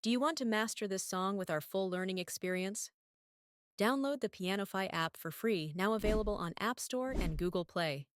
Do you want to master this song with our full learning experience? Download the Pianify app for free, now available on App Store and Google Play.